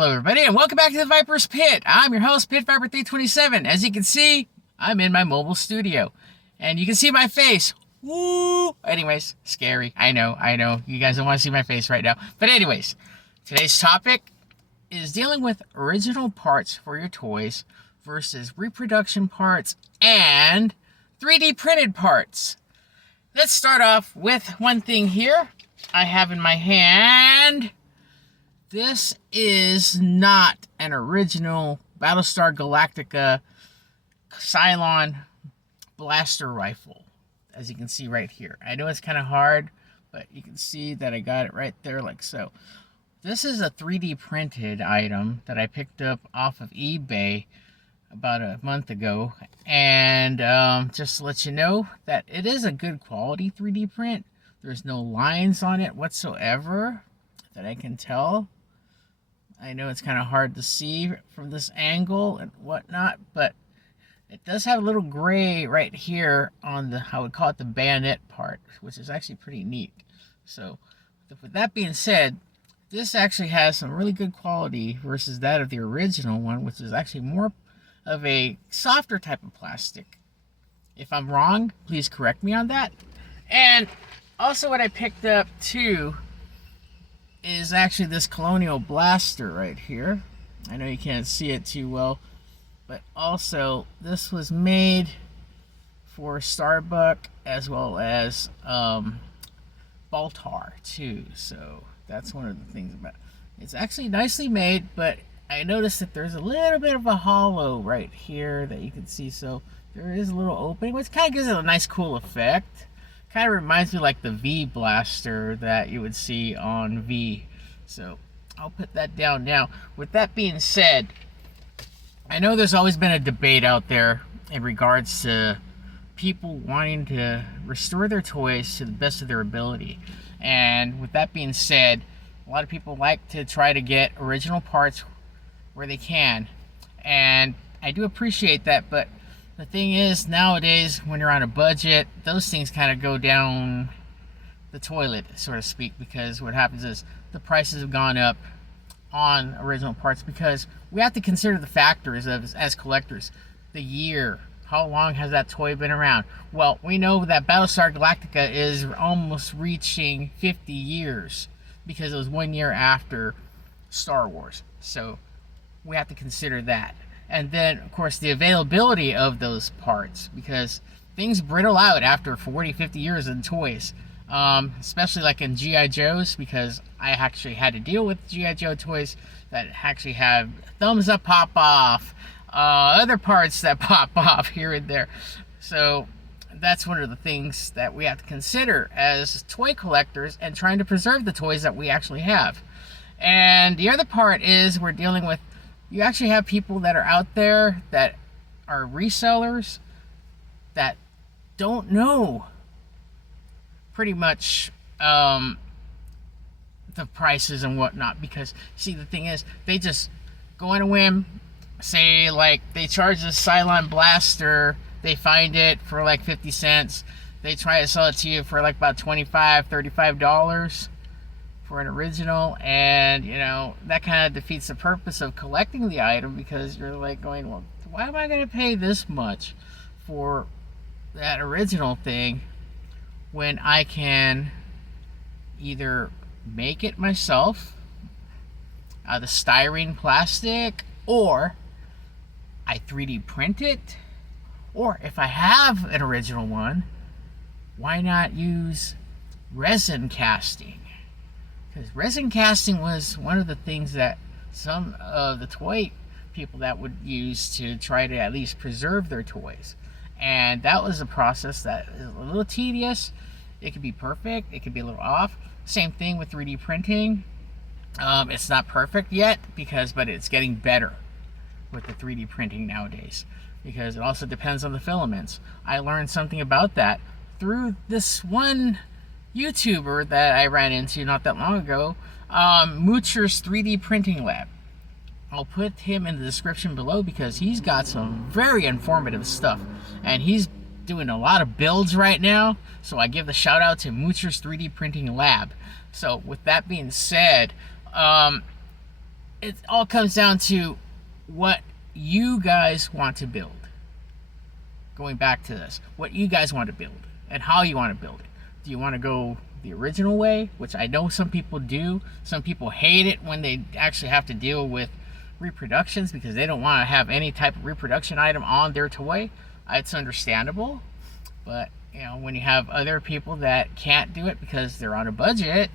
Hello everybody and welcome back to the Viper's Pit. I'm your host, Pit Viper 327. As you can see, I'm in my mobile studio. And you can see my face. Woo! Anyways, scary. I know. You guys don't want to see my face right now. But anyways, today's topic is dealing with original parts for your toys versus reproduction parts and 3D printed parts. Let's start off with one thing here I have in my hand. This is not an original Battlestar Galactica Cylon blaster rifle, as you can see right here. I know it's kind of hard, but you can see that I got it right there like so. This is a 3D printed item that I picked up off of eBay about a month ago, and just to let you know that it is a good quality 3D print. There's no lines on it whatsoever that I can tell. I know it's kind of hard to see from this angle and whatnot, but it does have a little gray right here on the, I would call it the bayonet part, which is actually pretty neat. So with that being said, this actually has some really good quality versus that of the original one, which is actually more of a softer type of plastic. If I'm wrong, please correct me on that. And also what I picked up too is actually this Colonial blaster right here. I know you can't see it too well, but also this was made for Starbuck as well as Baltar too. So that's one of the things about it. It's actually nicely made, but I noticed that there's a little bit of a hollow right here that you can see. So there is a little opening, which kind of gives it a nice cool effect. Kind of reminds me like the V blaster that you would see on V. So I'll put that down now. With that being said, I know there's always been a debate out there in regards to people wanting to restore their toys to the best of their ability. And with that being said, a lot of people like to try to get original parts where they can. And I do appreciate that, but the thing is, nowadays, when you're on a budget, those things kind of go down the toilet, so to speak, because what happens is the prices have gone up on original parts because we have to consider the factors of, as collectors, the year. How long has that toy been around? Well, we know that Battlestar Galactica is almost reaching 50 years because it was 1 year after Star Wars. So we have to consider that. And then, of course, the availability of those parts, because things brittle out after 40, 50 years in toys. Especially like in G.I. Joes, because I actually had to deal with G.I. Joe toys that actually have thumbs up pop off, other parts that pop off here and there. So that's one of the things that we have to consider as toy collectors and trying to preserve the toys that we actually have. And the other part is we're dealing with, you actually have people that are out there that are resellers that don't know pretty much the prices and whatnot, because see, the thing is, they just go on a whim, say like they charge this Cylon blaster, they find it for like 50 cents, they try to sell it to you for like about $25, $35 for an original, and you know, that kind of defeats the purpose of collecting the item, because you're like going, well, why am I going to pay this much for that original thing when I can either make it myself out of styrene plastic, or I 3D print it, or if I have an original one, why not use resin casting? Because resin casting was one of the things that some of the toy people that would use to try to at least preserve their toys. And that was a process that is a little tedious. It could be perfect, it could be a little off. Same thing with 3D printing. It's not perfect yet, but it's getting better with the 3D printing nowadays, because it also depends on the filaments. I learned something about that through this one YouTuber that I ran into not that long ago, Moocher's 3D printing lab. I'll put him in the description below because he's got some very informative stuff, and he's doing a lot of builds right now. So I give the shout out to Moocher's 3D printing lab. So with that being said, it all comes down to what you guys want to build. Going back to this, what you guys want to build and how you want to build it. Do you want to go the original way, which I know some people do? Some people hate it when they actually have to deal with reproductions because they don't want to have any type of reproduction item on their toy. It's understandable, but you know, when you have other people that can't do it because they're on a budget,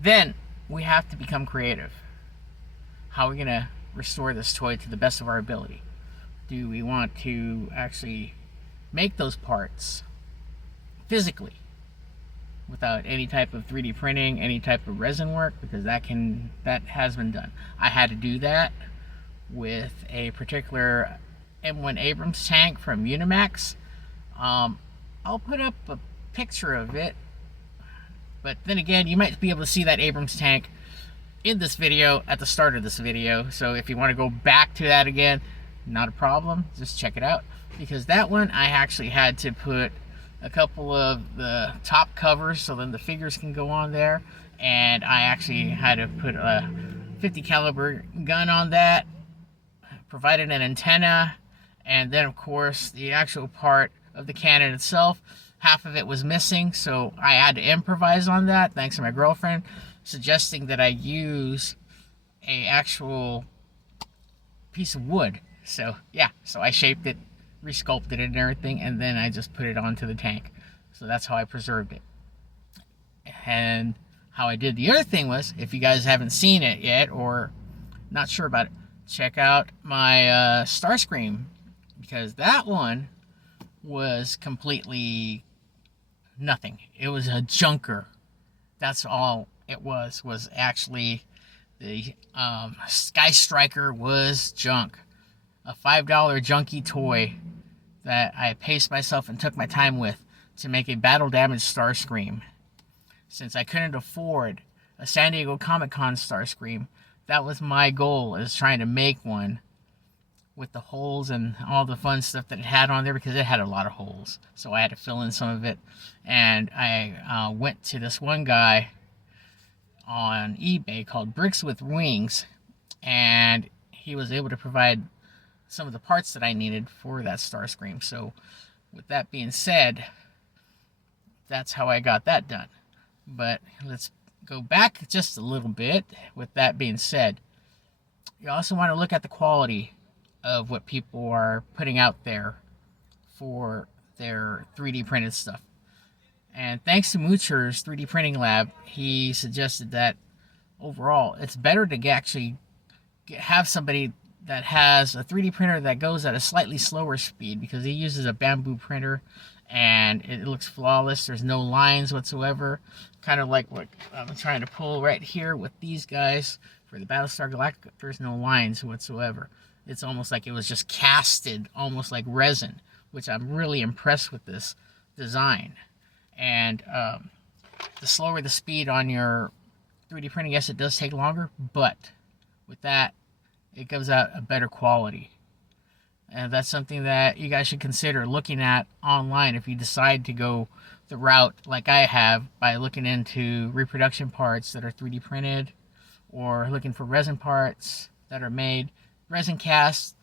then we have to become creative. How are we gonna restore this toy to the best of our ability? Do we want to actually make those parts physically without any type of 3D printing, any type of resin work? Because that has been done. I had to do that with a particular M1 Abrams tank from Unimax. I'll put up a picture of it, but then again, you might be able to see that Abrams tank in this video at the start of this video. So if you want to go back to that again, not a problem, just check it out. Because that one, I actually had to put a couple of the top covers so then the figures can go on there, and I actually had to put a 50 caliber gun on that, provided an antenna, and then of course the actual part of the cannon itself, half of it was missing, so I had to improvise on that, thanks to my girlfriend suggesting that I use a actual piece of wood. So yeah, so I shaped it, resculpted it and everything, and then I just put it onto the tank. So that's how I preserved it. And how I did the other thing was, if you guys haven't seen it yet or not sure about it, check out my Starscream, because that one was completely nothing. It was a junker. That's all it was actually the Sky Striker was junk. A $5 junky toy that I paced myself and took my time with to make a battle damaged Starscream. Since I couldn't afford a San Diego Comic-Con Starscream, that was my goal, is trying to make one with the holes and all the fun stuff that it had on there, because it had a lot of holes. So I had to fill in some of it. And I went to this one guy on eBay called Bricks with Wings, and he was able to provide some of the parts that I needed for that Starscream. So with that being said, that's how I got that done. But let's go back just a little bit. With that being said, you also want to look at the quality of what people are putting out there for their 3D printed stuff. And thanks to Moocher's 3D printing lab, he suggested that overall it's better to actually have somebody that has a 3D printer that goes at a slightly slower speed, because he uses a bamboo printer and it looks flawless. There's no lines whatsoever. Kind of like what I'm trying to pull right here with these guys for the Battlestar Galactica. There's no lines whatsoever. It's almost like it was just casted, almost like resin, which I'm really impressed with this design. And the slower the speed on your 3D printing, yes, it does take longer, but with that, it gives out a better quality. And that's something that you guys should consider looking at online if you decide to go the route like I have, by looking into reproduction parts that are 3D printed, or looking for resin parts that are made resin cast.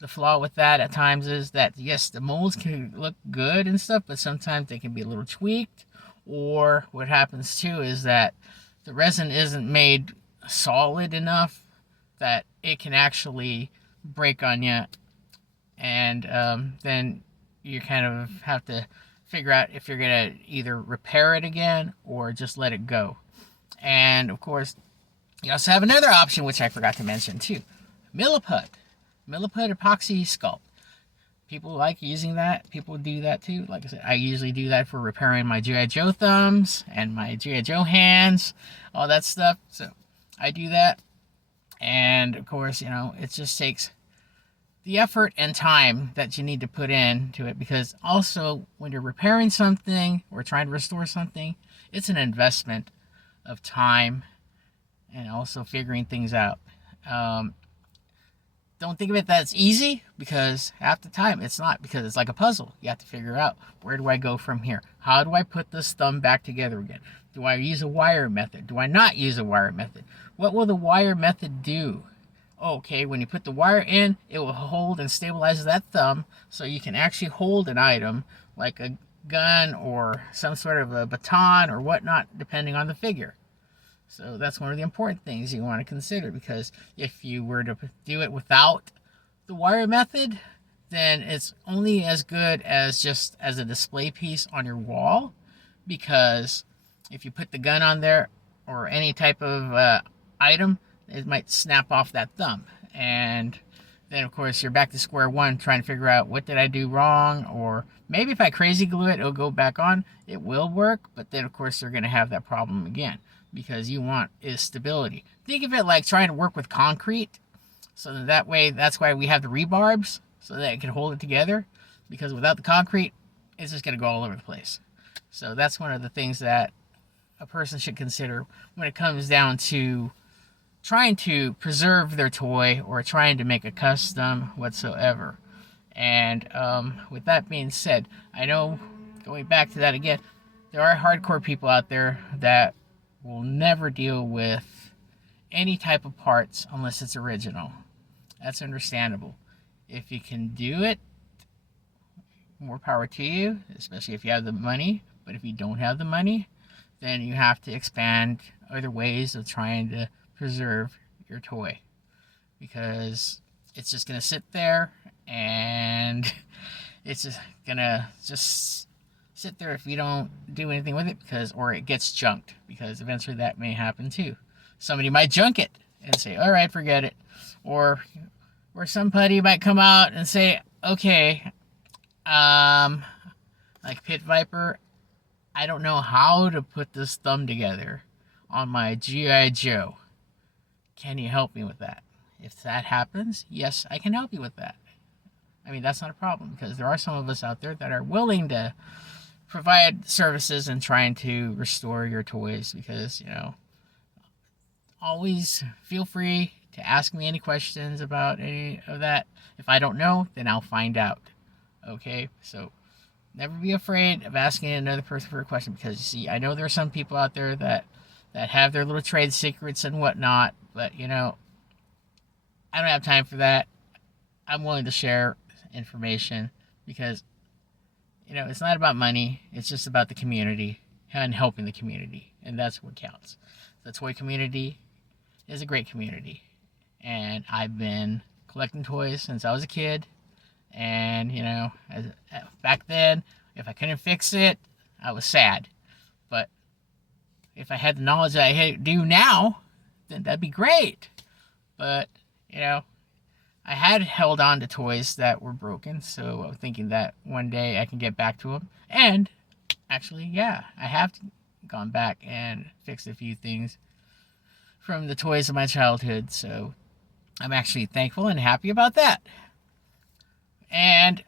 The flaw with that at times is that, yes, the molds can look good and stuff, but sometimes they can be a little tweaked. Or what happens too is that the resin isn't made solid enough that it can actually break on you, and then you kind of have to figure out if you're gonna either repair it again or just let it go. And of course, you also have another option, which I forgot to mention too: Milliput epoxy sculpt. People like using that. People do that too. Like I said, I usually do that for repairing my G.I. Joe thumbs and my G.I. Joe hands, all that stuff. So I do that. And of course, you know, it just takes the effort and time that you need to put into it, because also when you're repairing something or trying to restore something, it's an investment of time and also figuring things out. don't think of it that it's easy, because half the time it's not, because it's like a puzzle. You have to figure out, where do I go from here? How do I put this thumb back together again? Do I use a wire method? Do I not use a wire method? What will the wire method do? Okay, when you put the wire in, it will hold and stabilize that thumb so you can actually hold an item like a gun or some sort of a baton or whatnot, depending on the figure. So that's one of the important things you want to consider, because if you were to do it without the wire method, then it's only as good as just as a display piece on your wall, because if you put the gun on there or any type of item, it might snap off that thumb. And then, of course, you're back to square one trying to figure out, what did I do wrong? Or maybe if I crazy glue it, it'll go back on. It will work, but then, of course, you're going to have that problem again, because you want is stability. Think of it like trying to work with concrete. So that way, that's why we have the rebarbs, so that it can hold it together. Because without the concrete, it's just going to go all over the place. So that's one of the things that a person should consider when it comes down to trying to preserve their toy or trying to make a custom whatsoever. And with that being said, I know, going back to that again, there are hardcore people out there that will never deal with any type of parts unless it's original. That's understandable. If you can do it, more power to you, especially if you have the money. But if you don't have the money, then you have to expand other ways of trying to preserve your toy, because it's just going to sit there, and it's just going to sit there if you don't do anything with it, because, or it gets junked, because eventually that may happen too. Somebody might junk it and say, all right, forget it. Or somebody might come out and say, okay, like Pit Viper, I don't know how to put this thumb together on my G.I. Joe. Can you help me with that? If that happens, yes, I can help you with that. I mean, that's not a problem, because there are some of us out there that are willing to provide services and trying to restore your toys, because, always feel free to ask me any questions about any of that. If I don't know, then I'll find out. Okay? So never be afraid of asking another person for a question, because, you see, I know there are some people out there that have their little trade secrets and whatnot, but, I don't have time for that. I'm willing to share information, because, it's not about money. It's just about the community and helping the community, and that's what counts. The toy community is a great community, and I've been collecting toys since I was a kid. And, back then, if I couldn't fix it, I was sad. But if I had the knowledge that I do now, then that'd be great. But, I had held on to toys that were broken, so I'm thinking that one day I can get back to them. And, actually, yeah, I have gone back and fixed a few things from the toys of my childhood. So I'm actually thankful and happy about that. And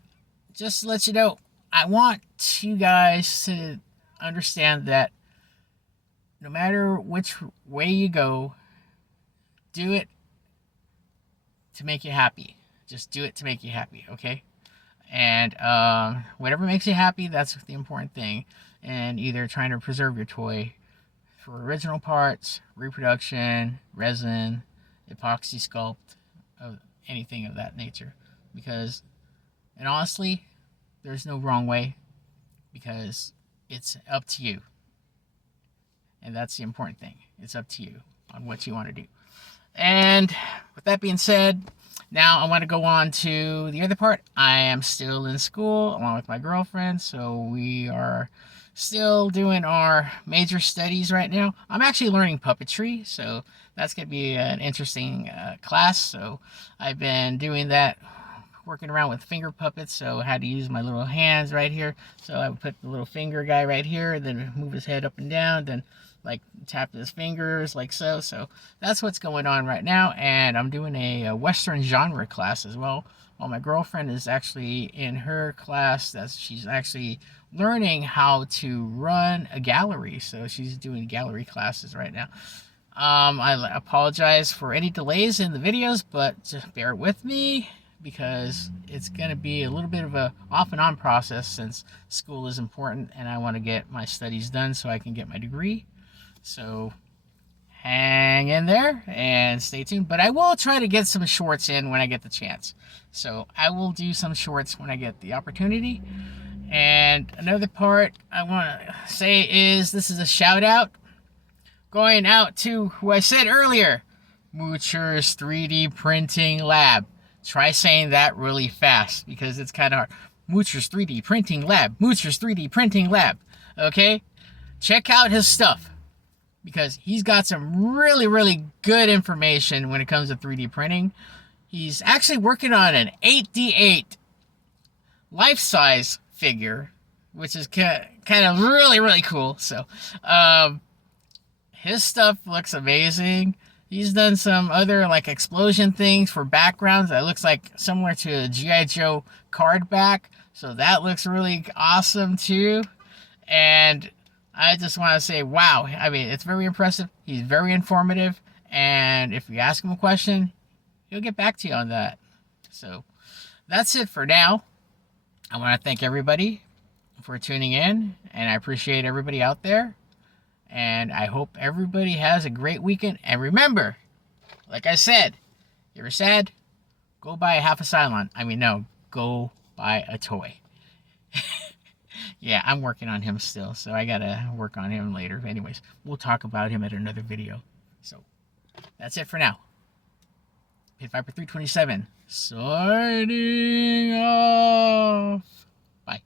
just to let you know, I want you guys to understand that no matter which way you go, do it to make you happy. Just do it to make you happy, okay? And whatever makes you happy, that's the important thing. And either trying to preserve your toy for original parts, reproduction, resin, epoxy sculpt, of anything of that nature. Because, and honestly, there's no wrong way, because it's up to you. And that's the important thing. It's up to you on what you want to do. And with that being said, now I want to go on to the other part. I am still in school along with my girlfriend, so we are still doing our major studies right now. I'm actually learning puppetry, so that's going to be an interesting class. So I've been doing that, working around with finger puppets. So I had to use my little hands right here. So I would put the little finger guy right here, then move his head up and down, then like tap his fingers like so. So that's what's going on right now. And I'm doing a Western genre class as well. While my girlfriend is actually in her class, she's actually learning how to run a gallery. So she's doing gallery classes right now. I apologize for any delays in the videos, but just bear with me because it's going to be a little bit of a off and on process since school is important and I want to get my studies done so I can get my degree. So hang in there and stay tuned. But I will try to get some shorts in when I get the chance. So I will do some shorts when I get the opportunity. And another part I want to say is this is a shout out going out to who I said earlier, Moocher's 3D Printing Lab. Try saying that really fast because it's kind of hard. Moocher's 3D Printing Lab. Moocher's 3D Printing Lab. Okay? Check out his stuff because he's got some really, really good information when it comes to 3D printing. He's actually working on an 8D8 life-size figure, which is kind of really, really cool. So, his stuff looks amazing. He's done some other like explosion things for backgrounds that looks like similar to a G.I. Joe card back. So that looks really awesome too. And I just want to say, wow. I mean, it's very impressive. He's very informative. And if you ask him a question, he'll get back to you on that. So that's it for now. I want to thank everybody for tuning in. And I appreciate everybody out there. And I hope everybody has a great weekend. And remember, like I said, you're sad, go buy a half a Cylon. I mean, no, go buy a toy. Yeah, I'm working on him still, so I gotta work on him later. Anyways, we'll talk about him at another video. So, that's it for now. Pit Viper 327, signing off. Bye.